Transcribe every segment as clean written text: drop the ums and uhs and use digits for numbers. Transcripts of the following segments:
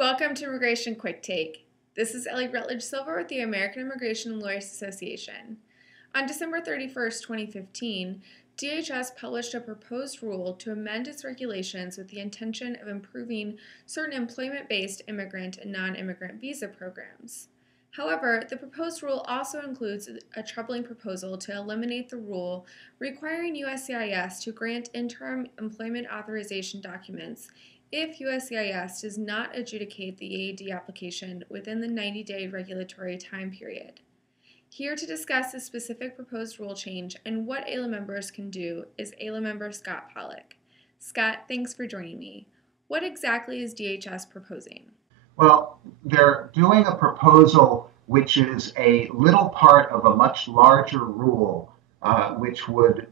Welcome to Immigration Quicktake. This is Ellie Rutledge Silver with the American Immigration Lawyers Association. On December 31st, 2015, DHS published a proposed rule to amend its regulations with the intention of improving certain employment-based immigrant and non-immigrant visa programs. However, the proposed rule also includes a troubling proposal to eliminate the rule requiring USCIS to grant interim employment authorization documents if USCIS does not adjudicate the EAD application within the 90-day regulatory time period. Here to discuss the specific proposed rule change and what AILA members can do is AILA member Scott Pollock. Scott, thanks for joining me. What exactly is DHS proposing? Well, they're doing a proposal which is a little part of a much larger rule, which would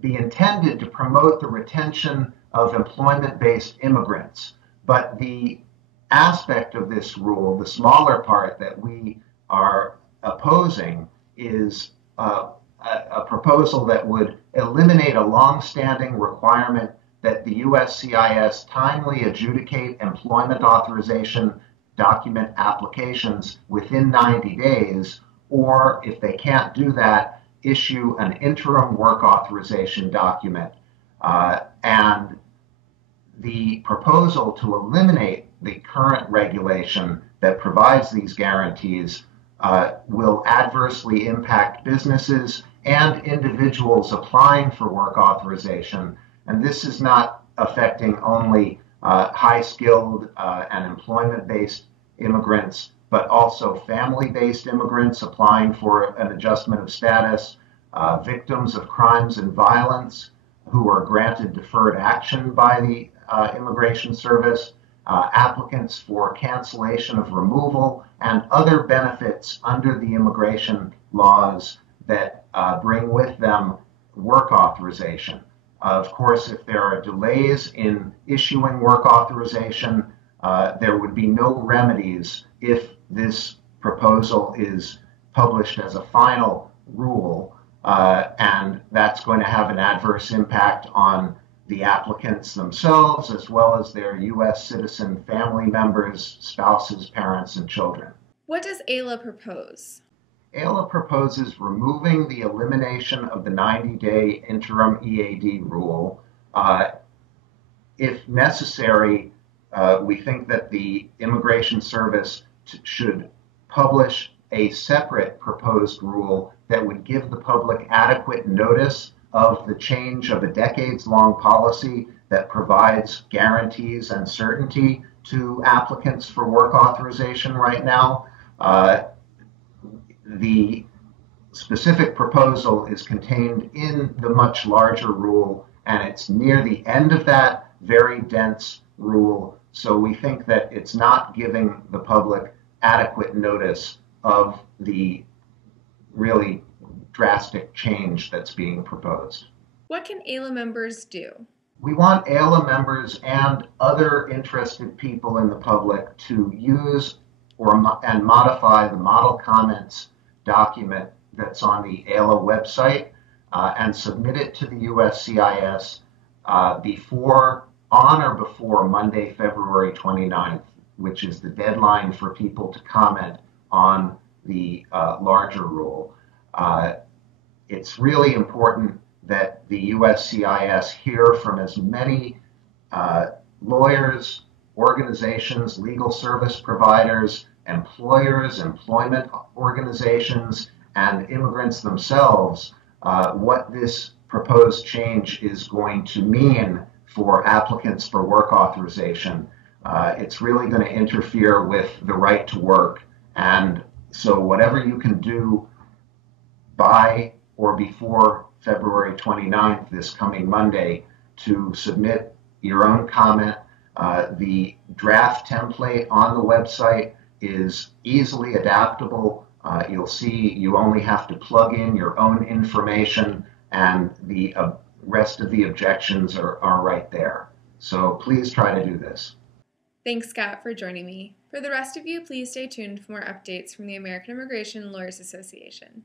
be intended to promote the retention of employment-based immigrants. But the aspect of this rule, the smaller part that we are opposing, is a proposal that would eliminate a long-standing requirement that the USCIS timely adjudicate employment authorization document applications within 90 days, or if they can't do that, issue an interim work authorization document. And the proposal to eliminate the current regulation that provides these guarantees will adversely impact businesses and individuals applying for work authorization. And this is not affecting only high-skilled and employment-based immigrants, but also family-based immigrants applying for an adjustment of status, victims of crimes and violence who are granted deferred action by the Immigration Service, applicants for cancellation of removal, and other benefits under the immigration laws that bring with them work authorization. Of course, if there are delays in issuing work authorization, there would be no remedies if this proposal is published as a final rule, and that's going to have an adverse impact on the applicants themselves, as well as their U.S. citizen family members, spouses, parents, and children. What does AILA propose? AILA proposes removing the elimination of the 90-day interim EAD rule. If necessary, we think that the Immigration Service should publish a separate proposed rule that would give the public adequate notice of the change of a decades-long policy that provides guarantees and certainty to applicants for work authorization right now. The specific proposal is contained in the much larger rule, and it's near the end of that very dense rule. So we think that it's not giving the public adequate notice of the really drastic change that's being proposed. What can AILA members do? We want AILA members and other interested people in the public to use and modify the model comments document that's on the AILA website and submit it to the USCIS on or before Monday, February 29th, which is the deadline for people to comment on the larger rule. It's really important that the USCIS hear from as many lawyers, organizations, legal service providers, employers, employment organizations, and immigrants themselves what this proposed change is going to mean for applicants for work authorization. It's really going to interfere with the right to work. And so whatever you can do by or before February 29th, this coming Monday, to submit your own comment. The draft template on the website is easily adaptable. You'll see you only have to plug in your own information, and the rest of the objections are right there. So please try to do this. Thanks, Scott, for joining me. For the rest of you, please stay tuned for more updates from the American Immigration Lawyers Association.